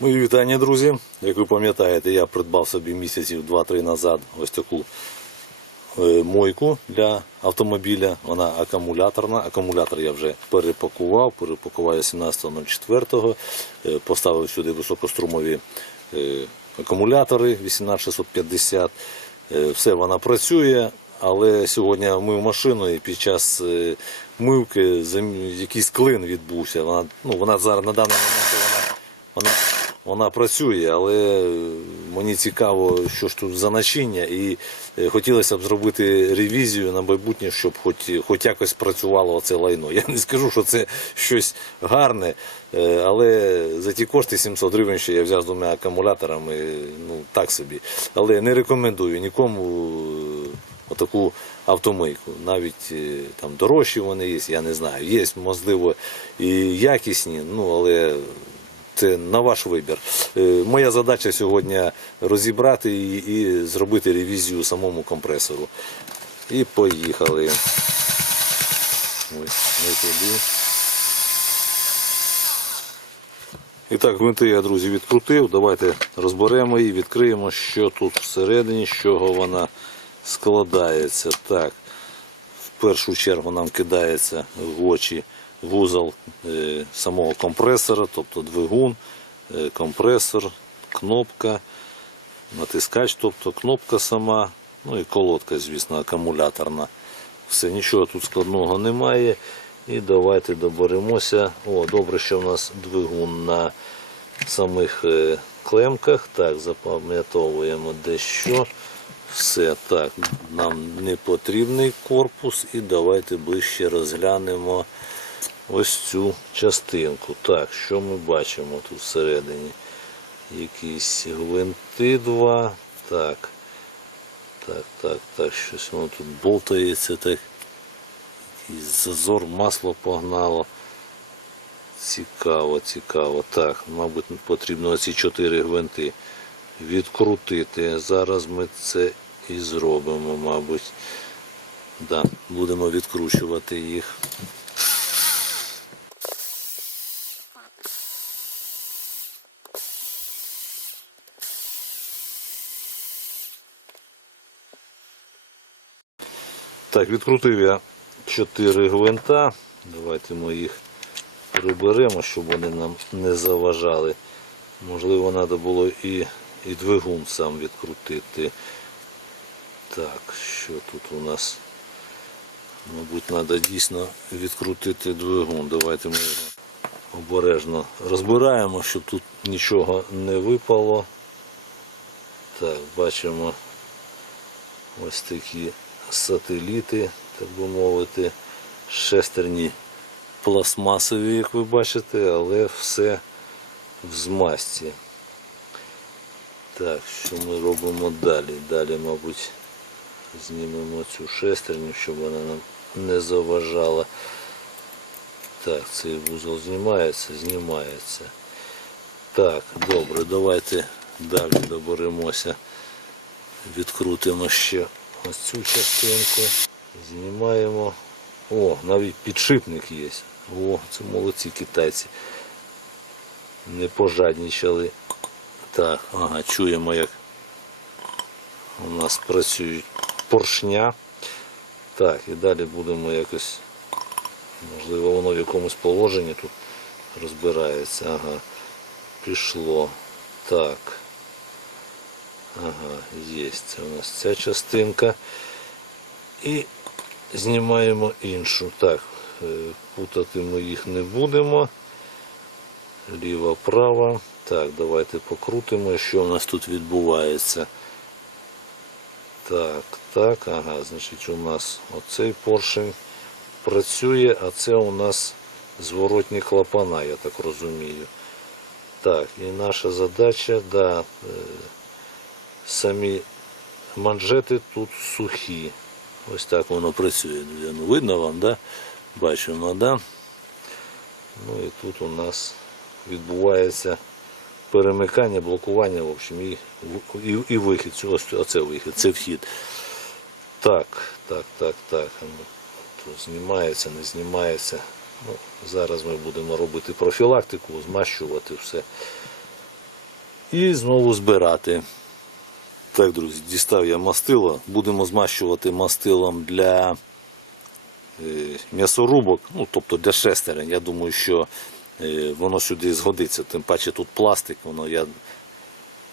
Мої вітання, друзі. Як ви пам'ятаєте, я придбав собі місяців 2-3 назад ось таку е, мойку для автомобіля. Вона акумуляторна. Акумулятор я вже перепакував, перепакував 17.04. Е, Поставив сюди високострумові е, акумулятори 18650. Е, Все вона працює. Але сьогодні я мив машину і під час мивки якийсь клин відбувся. Вона, ну, вона зараз на даний момент вона вона, вона працює, але мені цікаво, що ж тут за начиння, і е, хотілося б зробити ревізію на майбутнє, щоб хоч, хоч якось працювало оце лайно. Я не скажу, що це щось гарне, е, але за ті кошти 700 гривень, що я взяв з двома акумуляторами, ну так собі. Але не рекомендую нікому е, отаку автомийку. Навіть там дорожчі вони є, я не знаю. Є, можливо, і якісні, ну але це на ваш вибір. Е, Моя задача сьогодні розібрати і зробити ревізію самому компресору. І поїхали. І так, гвинти я, друзі, відкрутив. Давайте розберемо її, відкриємо, що тут всередині, з чого вона складається. Так, в першу чергу нам кидається в очі вузол е, самого компресора, тобто двигун, е, компресор, кнопка, натискач, тобто кнопка сама, ну і колодка, звісно, акумуляторна. Все, нічого тут складного немає. І давайте доберемося. О, добре, що в нас двигун на самих е, клемках. Так, запам'ятовуємо дещо. Все так, нам не потрібний корпус. І давайте ближче розглянемо ось цю частинку. Так, що ми бачимо тут всередині? Якісь гвинти два. Так. Так, так, так, щось воно тут болтається, так. Якийсь зазор, масло погнало. Цікаво, цікаво. Так, мабуть, потрібно оці чотири гвинти відкрутити. Зараз ми це і зробимо, мабуть. Да, будемо відкручувати їх. Так, відкрутив я чотири гвинта. Давайте ми їх приберемо, щоб вони нам не заважали. Можливо, треба було і, і двигун сам відкрутити. Так, що тут у нас? Мабуть, треба дійсно відкрутити двигун. Давайте ми його обережно розбираємо, щоб тут нічого не випало. Так, бачимо ось такі сателіти, так би мовити, шестерні пластмасові, як ви бачите, але все в змасті. Так, що ми робимо далі? Далі, мабуть, знімемо цю шестерню, щоб вона нам не заважала. Так, цей вузол знімається, знімається. Так, добре, давайте далі доберемося. Відкрутимо ще ось цю частинку. Знімаємо. О, навіть підшипник є. О, це молодці китайці. Не пожаднічали. Так, ага, чуємо, як у нас працюють поршня. Так, і далі будемо якось, можливо, воно в якомусь положенні тут розбирається. Ага, пішло. Так. Ага, є. Це у нас ця частинка. І знімаємо іншу. Так, е, путати ми їх не будемо. Ліва, права. Так, давайте покрутимо, що у нас тут відбувається. Так, так, ага, значить у нас оцей поршень працює, а це у нас зворотні клапана, я так розумію. Так, і наша задача, да, е, самі манжети тут сухі. Ось так воно працює. Ну, видно вам, да? Бачимо, да? Ну і тут у нас відбувається перемикання, блокування, в общем, і, і, і вихід. Ось оце вихід, це вхід. Так, так, так, так. Ну, знімається, не знімається. Ну, зараз ми будемо робити профілактику, змащувати все. І знову збирати. Так, друзі, дістав я мастило. Будемо змащувати мастилом для е, м'ясорубок, ну тобто для шестерень. Я думаю, що е, воно сюди згодиться. Тим паче тут пластик, воно я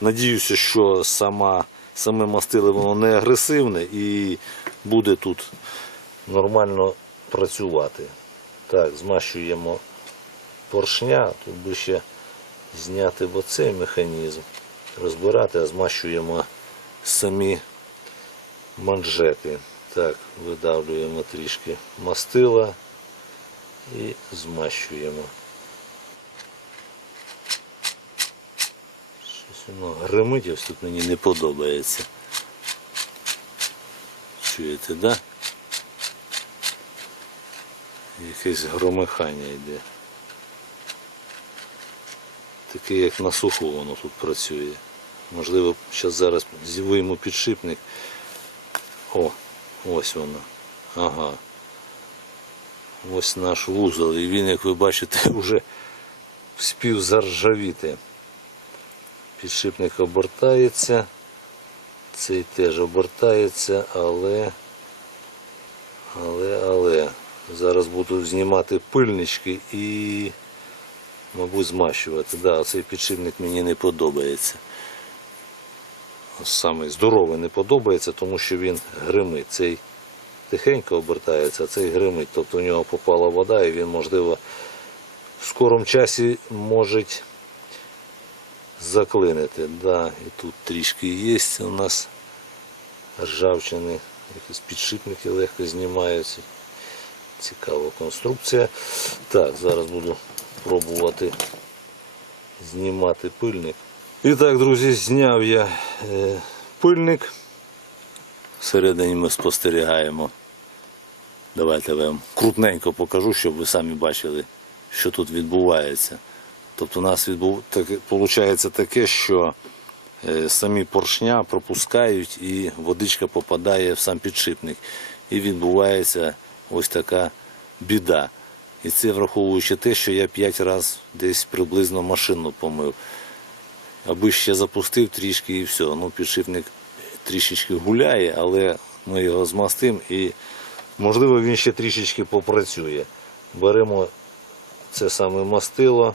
надіюся, що сама, саме мастило воно не агресивне і буде тут нормально працювати. Так, змащуємо поршня, тут би ще зняти оцей механізм, розбирати, а змащуємо самі манжети. Так, видавлюємо трішки мастила і змащуємо. Щось воно гримить, ось тут мені не подобається. Чуєте, да? Якесь громихання йде. Таке як на суху воно тут працює. Можливо, зараз зараз вийму підшипник. О, ось воно. Ага. Ось наш вузол. І він, як ви бачите, вже вспів заржавіти. Підшипник обертається. Цей теж обертається, але, але, але. Зараз буду знімати пильнички і, мабуть, змащувати. Да, цей підшипник мені не подобається. Саме здоровий не подобається, тому що він гримить. Цей тихенько обертається, а цей гримить. Тобто в нього попала вода і він, можливо, в скорому часі може заклинити. Да, і тут трішки є у нас ржавчини, якісь підшипники легко знімаються. Цікава конструкція. Так, зараз буду пробувати знімати пильник. І так, друзі, зняв я е, пильник. Всередині ми спостерігаємо. Давайте я вам крутненько покажу, щоб ви самі бачили, що тут відбувається. Тобто у нас відбув... таке, виходить таке, що е, самі поршня пропускають і водичка попадає в сам підшипник. І відбувається ось така біда. І це враховуючи те, що я 5 разів десь приблизно машину помив. Аби ще запустив трішки і все. Ну, підшипник трішечки гуляє, але ми його змастимо і можливо він ще трішечки попрацює. Беремо це саме мастило.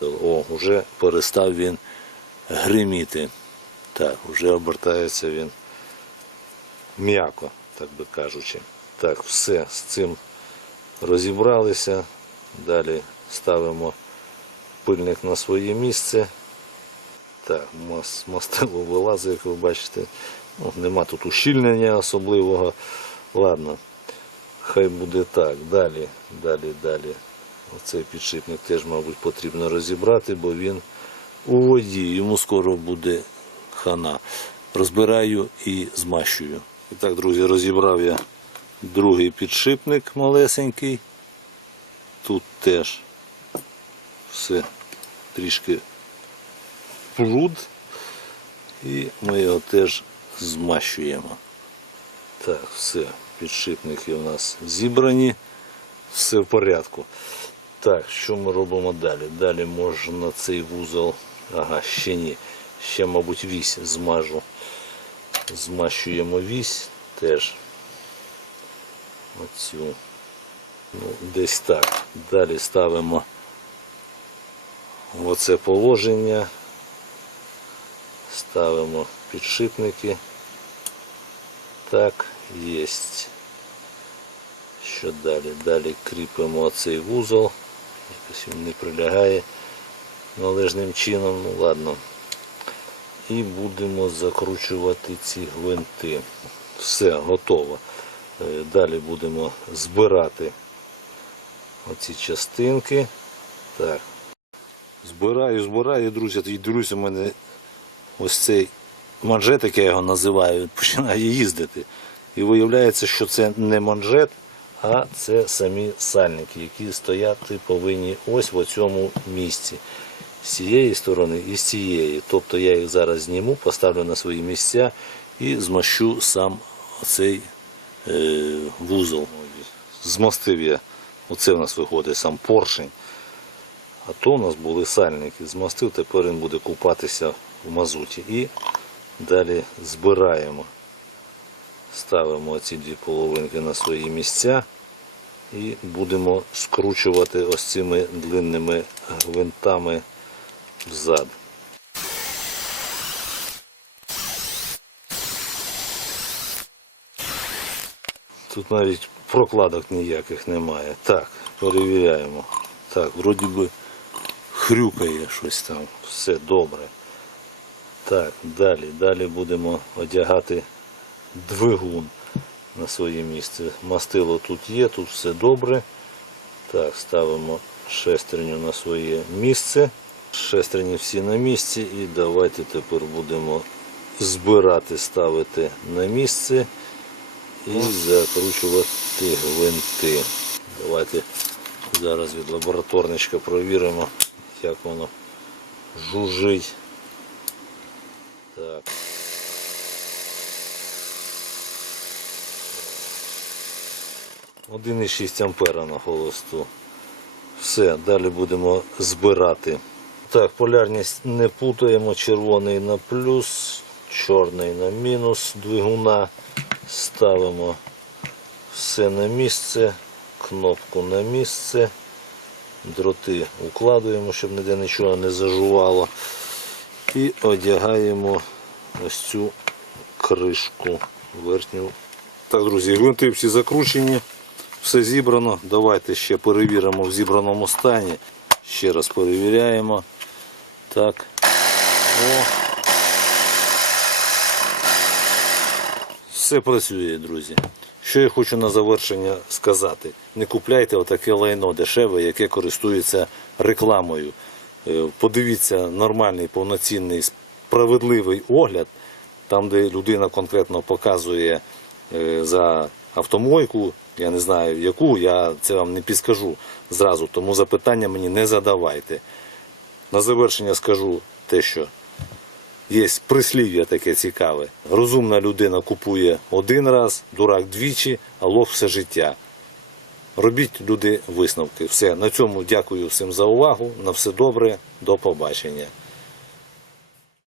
О, вже перестав він гриміти. Так, вже обертається він м'яко, так би кажучи. Так, все з цим розібралися. Далі ставимо пильник на своє місце. Так, мас- мастило вилазить, як ви бачите. Ну, нема тут ущільнення особливого. Ладно, хай буде так. Далі, далі, далі. Оцей підшипник теж, мабуть, потрібно розібрати, бо він у воді, йому скоро буде хана. Розбираю і змащую. І так, друзі, розібрав я другий підшипник малесенький. Тут теж все трішки пруд. І ми його теж змащуємо. Так, все, підшипники у нас зібрані, все в порядку. Так, що ми робимо далі? Далі можна цей вузол, ага, ще ні. Ще, мабуть, вісь змажу. Змащуємо вісь теж. Оцю. Ну, десь так. Далі ставимо оце положення. Ставимо підшипники. Так, є. Що далі? Далі кріпимо оцей вузол. Якось він не прилягає належним чином. Ну ладно. І будемо закручувати ці гвинти. Все, готово. Е, Далі будемо збирати оці частинки. Так. Збираю, збираю, друзі, дивлюся, у мене ось цей манжет, як я його називаю, починає їздити. І виявляється, що це не манжет, а це самі сальники, які стояти повинні ось в цьому місці. З цієї сторони і з цієї. Тобто я їх зараз зніму, поставлю на свої місця і змащу сам цей е, вузол. Змастив я, оце в нас виходить сам поршень. А то у нас були сальники. Змастив, тепер він буде купатися в мазуті. І далі збираємо. Ставимо ці дві половинки на свої місця і будемо скручувати ось цими длинними гвинтами взад. Тут навіть прокладок ніяких немає. Так, перевіряємо. Так, вроді би хрюкає щось там. Все добре. Так, далі. Далі будемо одягати двигун на своє місце. Мастило тут є, тут все добре. Так, ставимо шестерню на своє місце. Шестерні всі на місці і давайте тепер будемо збирати, ставити на місце і закручувати гвинти. Давайте зараз від лабораторничка провіримо, як воно жужить. Так. Один і 6 ампера на холосту. Все, далі будемо збирати. Так, полярність не путаємо, червоний на плюс, чорний на мінус двигуна. Ставимо все на місце, кнопку на місце, дроти укладуємо, щоб ніде нічого не зажувало. І одягаємо ось цю кришку верхню. Так, друзі, гвинти всі закручені, все зібрано. Давайте ще перевіримо в зібраному стані. Ще раз перевіряємо. Так. О. Все працює, друзі. Що я хочу на завершення сказати. Не купляйте отаке лайно дешеве, яке користується рекламою. Е, Подивіться нормальний, повноцінний, справедливий огляд, там, де людина конкретно показує е, за автомойку, я не знаю яку, я це вам не підскажу зразу, тому запитання мені не задавайте. На завершення скажу те, що Є прислів'я таке цікаве. Розумна людина купує один раз, дурак двічі, а лох все життя. Робіть люди висновки. Все. На цьому дякую всім за увагу. На все добре. До побачення.